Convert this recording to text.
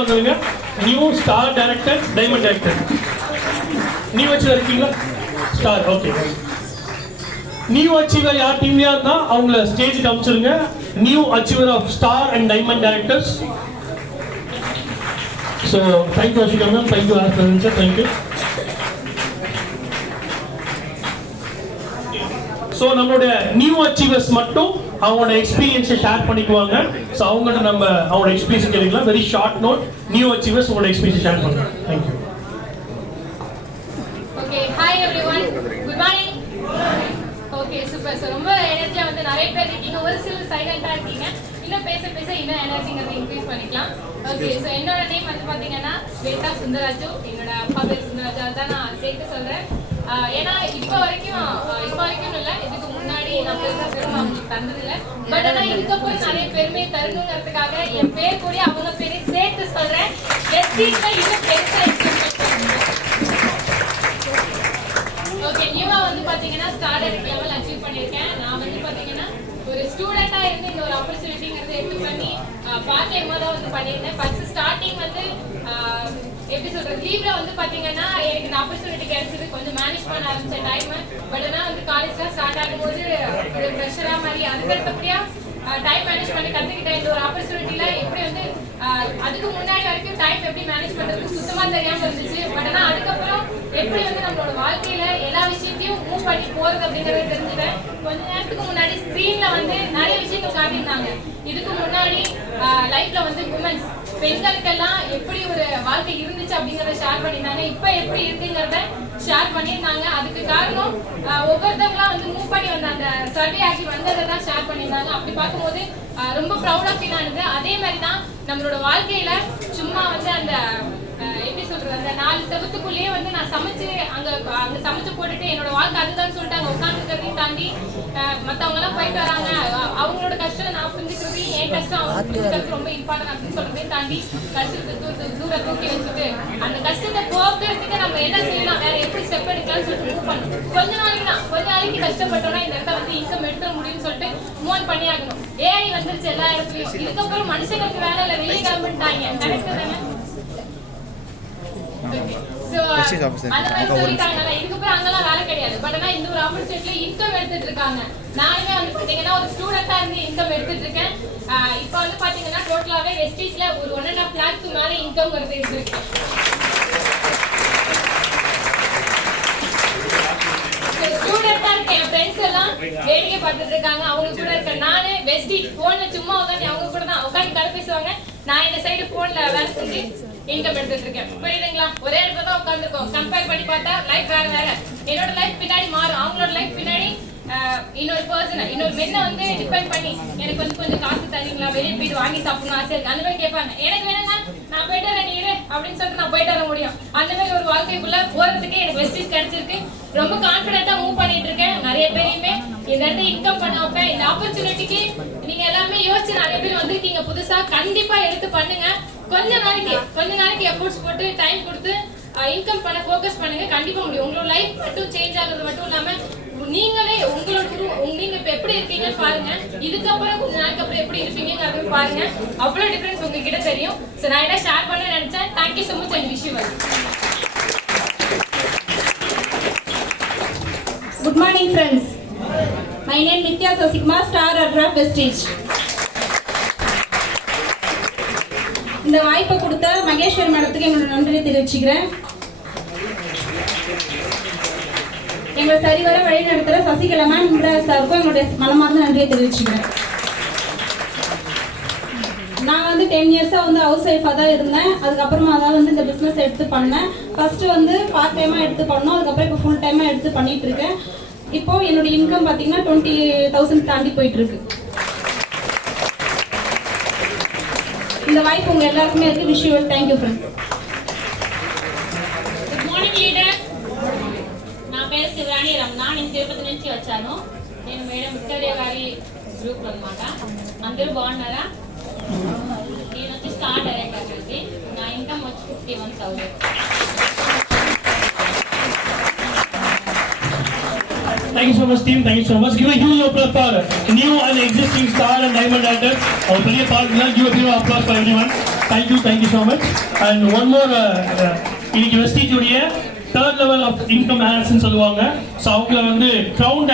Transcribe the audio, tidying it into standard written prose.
வந்துருங்க. New star director, diamond director. New achiever இருக்கீங்களா? Star, okay. New achiever யார் டீம்லயா இருந்தா அவங்கள ஸ்டேஜுக்கு அனுப்பிச்சிருங்க. New achiever of star and diamond directors. So thank you Ashika ma'am, thank you Aston sir, thank you. So நம்மளுடைய நியூ அச்சீவர்ஸ் மட்டும் அவங்களோட எக்ஸ்பீரியன்ஸை ஷேர் பண்ணிக்குவாங்க. ஸோ அவங்கள்ட்ட நம்ம அவங்களோட எக்ஸ்பீரியன்ஸ் கேட்கலாம். Very short note. New achievers உங்களோட எக்ஸ்பீரியன்ஸ் ஷேர் பண்ணுங்க. Thank you. Okay, hi everyone, good morning. Okay, super. So ரொம்ப எனர்ஜியா வந்து நிறைய பேர் இருக்கீங்க. ஒரு சிலர் சைலண்டா இருக்கீங்க. இன்னும் பேச பேச இன்னும் எனர்ஜிங்கிறத இன்க்ரீஸ் பண்ணிக்கலாம். ஓகே, ஸோ என்னோட நேம் வந்து பார்த்தீங்கன்னா ஸ்வேதா சுந்தராஜு. என்னோட அப்பா பேர் சுந்தராஜு. அதான் நான் சேர்த்து சொல்றேன். ஏன்னா இப்போ வரைக்கும் இல்லை, இதுக்கு முன்னாடி நான் பெருசாக பெருமை அவங்களுக்கு தந்ததில்லை. பட் ஆனால் இதுக்கப்புறம் நிறைய பெருமை தரணுங்கிறதுக்காக என் பேர் கூட அவங்க பேரை சேர்த்து சொல்றேன். இன்னும் பெருசா ஓகே, நியூவா வந்து பாத்தீங்கன்னா ஸ்டார் டைரக்டர் லெவல் அச்சீவ் பண்ணிருக்கேன். நான் வந்து பாத்தீங்கன்னா ஒரு ஸ்டூடெண்டா இருந்து இந்த ஒரு ஆப்பர்ச்சுனிட்டிங்கிறத எடுத்து பண்ணி பார்ட் டைமா தான் வந்து பண்ணியிருந்தேன். ஃபர்ஸ்ட் ஸ்டார்டிங் வந்து எப்படி சொல்றது, லீவ்ல வந்து பாத்தீங்கன்னா எனக்கு இந்த ஆப்பர்ச்சுனிட்டி கிடைச்சது. கொஞ்சம் மேனேஜ் பண்ண ஆரம்பிச்ச டைம். பட் ஆனால் வந்து காலேஜ்லாம் ஸ்டார்ட் ஆகும்போது ஒரு ப்ரெஷரா மாதிரி அதுக்கடுத்தபடியா டைம் மேனேஜ் பண்ணி கத்துக்கிட்டேன். இந்த ஒரு ஆப்பர்ச்சுனிட்டியில எப்படி வந்து அதுக்கு முன்னாடி வரைக்கும் டைம் எப்படி மேனேஜ் பண்றதுக்கு சுத்தமா தெரியாம இருந்துச்சு. பட் ஆனால் அதுக்கப்புறம் எப்படி வந்து நம்மளோட வாழ்க்கையில எல்லா விஷயத்தையும் மூவ் பண்ணி போறது அப்படிங்கறத தெரிஞ்சுட்டேன். கொஞ்ச நேரத்துக்கு முன்னாடி ஸ்கிரீன்ல வந்து நிறைய விஷயங்கள் காட்டியிருந்தாங்க. இதுக்கு முன்னாடி லைஃப்ல வந்து உமன்ஸ் பெண்களுக்கெல்லாம் எப்படி ஒரு வாழ்க்கை இருந்துச்சு அப்படிங்கறத ஷேர் பண்ணியிருந்தாங்க. இப்ப எப்படி இருக்குங்கிறத ஷேர் பண்ணியிருந்தாங்க. அதுக்கு காரணம் ஒவ்வொருத்தவங்களாம் வந்து மூவ் பண்ணி வந்த அந்த சர்வே ஆகி வந்ததை தான் ஷேர் பண்ணியிருந்தாங்க. அப்படி பார்க்கும்போது ரொம்ப ப்ரௌடா ஃபீல் ஆனது. அதே மாதிரி தான் நம்மளோட வாழ்க்கையில சும்மா வந்து அந்த எப்படி சொல்றது, அந்த 4 செவத்துக்குள்ளேயே வந்து நான் சமைச்சு அங்க சமைச்சு போட்டுட்டு என்னோட வாழ்க்கை அதுதான் சொல்லிட்டு அங்க உட்காந்துக்கிறதையும் தாண்டி மத்தவங்க எல்லாம் போயிட்டு வராங்க, அவங்களோட கஷ்டம் நான் புரிஞ்சுக்கிறது, என் கஷ்டம் அவங்க புரிஞ்சுக்கிறது ரொம்ப இம்பார்ட்டன் அப்படின்னு சொல்றதையும் தாண்டி கஷ்டத்தை தூர தூக்கி வச்சுட்டு அந்த கஷ்டத்தை போக்குறதுக்கு நம்ம என்ன செய்யலாம், வேற எப்படி ஸ்டெப் எடுக்கலாம்னு சொல்லிட்டு மூவ் பண்ணணும். கொஞ்ச நாளைக்கு கஷ்டப்பட்டோம்னா இந்த இடத்த வந்து இன்கம் எடுத்துட முடியும்னு சொல்லிட்டு மூவ் பண்ணி ஆகணும். ஏஐ வந்துருச்சு எல்லா இடத்துலயும். இதுக்கப்புறம் மனுஷங்களுக்கு வேலை இல்லை, வெளியே கிளம்பிட்டாங்க. கரெக்ட் தானே? இதுக்கப்புறம் அங்கெல்லாம் வேலை கிடையாது. பட் ஆனா இந்த ஒரு ஆப்பர்ச்சுனிட்டில இன்கம் எடுத்துட்டு இருக்காங்க. நானுமே வந்து பாத்தீங்கன்னா ஒரு ஸ்டூடெண்டா இருந்து இன்கம் எடுத்துட்டு இருக்கேன். இப்ப வந்து பாத்தீங்கன்னா டோட்டலாவே வெஸ்டீஜ்ல ஒரு 1.5 lakhக்கு மேல இன்கம் வருது இருக்கு. ஸ்டூடெண்டா இருக்க என் ஃப்ரெண்ட்ஸ் எல்லாம் வேடிக்கை பார்த்துட்டு இருக்காங்க. அவங்க கூட இருக்க நானு வெஸ்டீஜ் போன்ல சும்மா உட்காந்து அவங்க கூட தான் உட்காந்து கதை பேசுவாங்க. நான் இந்த சைடு போன்ல வேலை செஞ்சு இன்கம் எடுத்துட்டு இருக்கேன். புரியுதுங்களா? ஒரே இடத்துல தான் உட்காந்துருக்கோம். கம்பேர் பண்ணி பார்த்தா லைஃப் வேற. என்னோட லைஃப் பின்னாடி மாறும், அவங்களோட லைஃப் பின்னாடி இன்னொரு பர்சன் இன்னொரு மென்னை வந்து டிபெண்ட் பண்ணி எனக்கு வந்து கொஞ்சம் காசு தரீங்களா, வெளியே போயிட்டு வாங்கி சாப்பிடணும் ஆசை இருக்கு, அந்த மாதிரி கேட்பாங்க. எனக்கு வேணும்னா நான் போயிட்டு வரேன் நீரு அப்படின்னு சொல்லிட்டு நான் போயிட்டு வர முடியும். அந்த மாதிரி ஒரு வாழ்க்கைக்குள்ள போறதுக்கு எனக்கு வெஸ்டீஜ் கிடைச்சிருக்கு. ரொம்ப கான்பிடென்ட்டா மூவ் பண்ணிட்டு இருக்கேன். நிறைய பேரையுமே இந்த இடத்துல இன்கம் பண்ண வைப்பேன். இந்த ஆப்பர்ச்சுனிட்டிக்கு நீங்க எல்லாமே யோசிச்சு நிறைய பேர் வந்திருக்கீங்க புதுசா. கண்டிப்பா எடுத்து பண்ணுங்க. கொஞ்ச நாளைக்கு எஃபோர்ட்ஸ் போட்டு டைம் கொடுத்து இன்கம் பண்ண ஃபோக்கஸ் பண்ணுங்க. கண்டிப்பா முடியும். உங்களோட லைஃப் மட்டும் சேஞ்ச் ஆகுறது மட்டும் இல்லாம நீங்களே நீங்க இப்ப எப்படி இருக்கீங்கன்னு பாருங்க. இதுக்கப்புறம் கொஞ்ச நாளைக்கு அப்புறம் எப்படி இருப்பீங்கிறது பாருங்க. அவ்வளவு டிஃபரன்ஸ் உங்ககிட்ட தெரியும். சோ நான் என்ன ஷேர் பண்ண நினைச்சேன். Thank you so much and wish you well. Good morning friends. My name Nithya Sasikma, Star Address Vestige. இந்த வாய்ப்பை கொடுத்த மகேஸ்வரி மேடத்துக்கு என்னோட நன்றியை தெரிவிச்சுக்கிறேன். எங்களை சரிவர வழி நடத்துகிற சசிகலா மேம் சாருக்கும் என்னுடைய மனமார்ந்த நன்றியை தெரிவிச்சுக்கிறேன். நான் வந்து 10 இயர்ஸாக வந்து ஹவுஸ் ஒய்ஃபாக தான் இருந்தேன். அதுக்கப்புறமா தான் வந்து இந்த பிஸ்னஸ் எடுத்து பண்ணேன். ஃபஸ்ட்டு வந்து பார்ட் டைமாக எடுத்து பண்ணோம். அதுக்கப்புறம் இப்போ ஃபுல் டைமாக எடுத்து பண்ணிட்டு இருக்கேன். இப்போது என்னுடைய இன்கம் பார்த்தீங்கன்னா 20,000 தாண்டி போயிட்டு இருக்கு. இந்த வாய்ப்பு உங்க எல்லாருக்குமே இருக்கு. Wish you well. Thank you friend. Good morning leader. నా పేరు శివాని రమణ. నేను తిరుపతి నుంచి వచ్చాను. నేను మేడం విక్టోరియా గారి గ్రూప్ అన్నమాట. అందరూ బాగున్నారా? నేను వచ్చి స్టార్ డైరెక్టర్ అండి. నా ఇన్కమ్ వచ్చి 51,000. Thank you so much team. Thank you so much. Give a huge applause for new and existing star and diamond actors. Our brilliant partners. Give a huge applause for everyone. Thank you so much. And one more, இன்னைக்கு Vestige உடைய 3rd level of income ஆனர்ஸ்ன்னு சொல்லுவாங்க. So அவங்கள வந்து ground